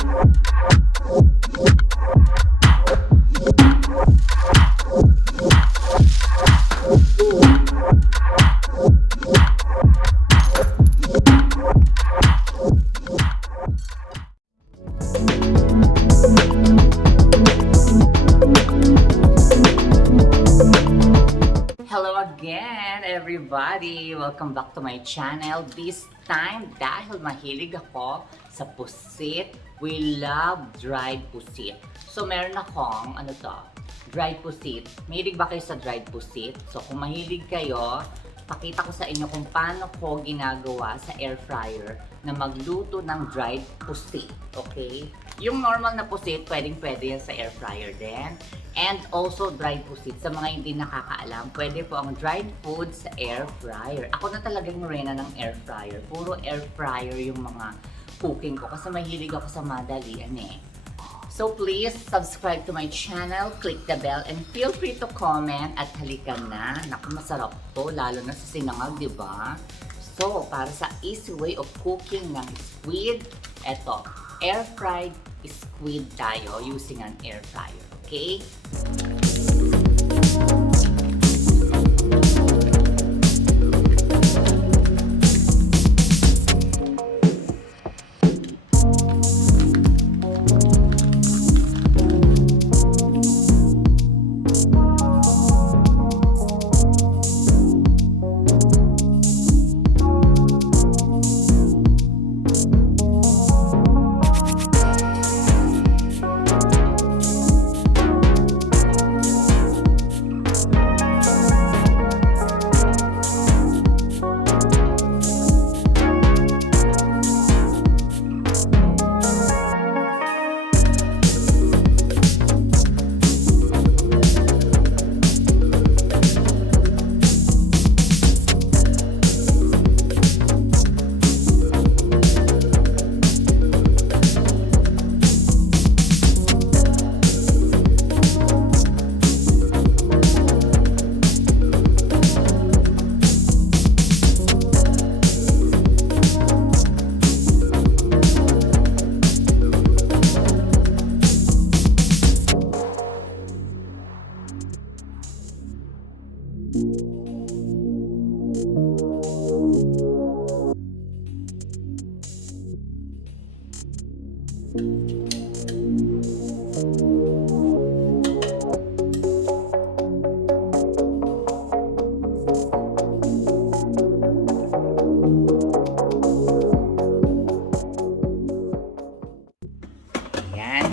Hello again, everybody! Welcome back to my channel. This time, dahil mahilig ako sa pusit, we love dried pusit. So, meron akong, dried pusit. Mahilig ba kayo sa dried pusit? So, kung mahilig kayo, pakita ko sa inyo kung paano ko ginagawa sa air fryer na magluto ng dried pusit. Okay? Yung normal na pusit, pwedeng-pwede yan sa air fryer din. And also dried pusit. Sa mga hindi nakakaalam, pwede po ang dried food sa air fryer. Ako na talagang reyna ng air fryer. Puro air fryer yung mga cooking ko kasi mahilig ako sa madalian eh. So please subscribe to my channel, click the bell, and feel free to comment at halika na. Naku, masarap to, lalo na sa sinangag, di ba? So, para sa easy way of cooking ng squid, eto, air fried squid tayo using an air fryer. Okay?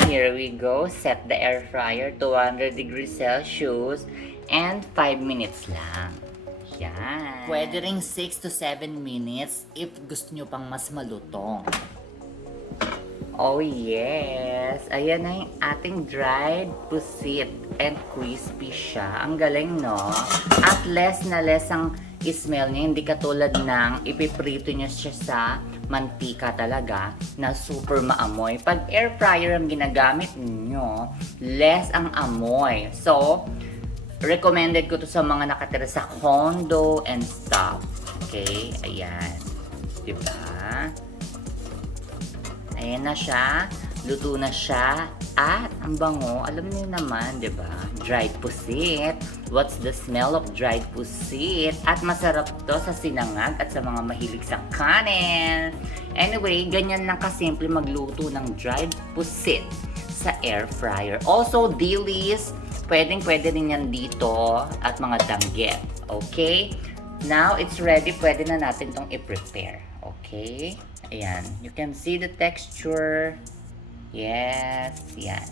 Here we go. Set the air fryer to 200 degrees Celsius and 5 minutes lang. Yan. Pwede ring 6 to 7 minutes if gusto nyo pang mas malutong. Oh yes! Ayan na yung ating dried pusit and crispy siya. Ang galing, no? At less na less ang smell niya. Hindi katulad ng ipiprito nyo siya sa mantika talaga na super maamoy. Pag air fryer ang ginagamit niyo, less ang amoy. So, recommended ko to sa mga nakatira sa condo and stuff. Okay? Ayan. Diba? Ayan na siya. Luto na siya. At ang bango, alam niyo naman, di ba? Dried pusit. What's the smell of dried pusit? At masarap to sa sinangag at sa mga mahilig sa kanin. Anyway, ganyan lang kasimple magluto ng dried pusit sa air fryer. Also, dilis. Pwede rin yan dito at mga danggit. Okay? Now, it's ready. Pwede na natin tong i-prepare. Okay? Ayan. You can see the texture. Yes, yan.